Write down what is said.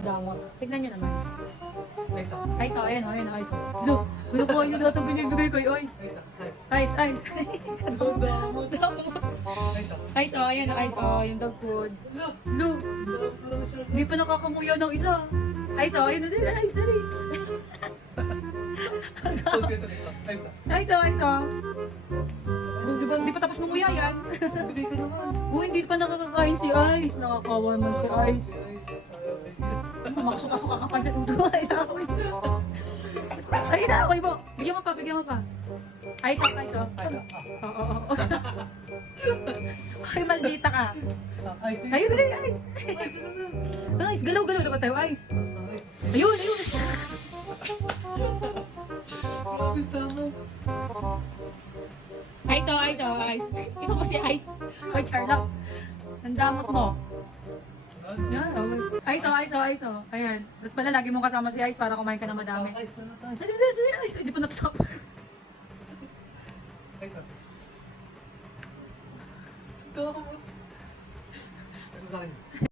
Damot. Tignan nyo naman. Ice. Ice, oh, ayan, oh, ayan, ice. Look, kinukuha nyo lahat ang binibigay ko, ice. Ice, ice. Damot. Ice. Ice, oh, ayan, ice, oh, yung dog food. Look, hindi pa nakakamuya ng isa. Ice, oh, ayan, ice, dali. Ice. Ice, oh, ice, oh. Diba, hindi pa tapos numuya yan. Bigay ka naman. Uy, hindi pa nakakakain si Ice. Nakakawa naman si Ice. Makasuka-suka ka pa dyan. Ay, na ako, ibo. Bigyan mo pa, bigyan mo pa. Ice, oh, ice, oh. Oo, oo, oo. Ay, maldita ka. Ice. Ayun, dali, Ice. Ice na. Ice, galaw-galaw dapat tayo, Ice. Ayun, ayun. Ice, oh, ice, oh, ice. Ito po si Ice. Oy, Charlotte. Ang damot mo. Yan, oh. Ice, oh, ice, oh, ice, oh. Ayan. Ba't pala lagi mong kasama si Ice para kumain ka na madami? Ice na tayo. Dali, dali, dali, Ice. Hindi pa natatapos. Ice. Damot. Ano sa akin?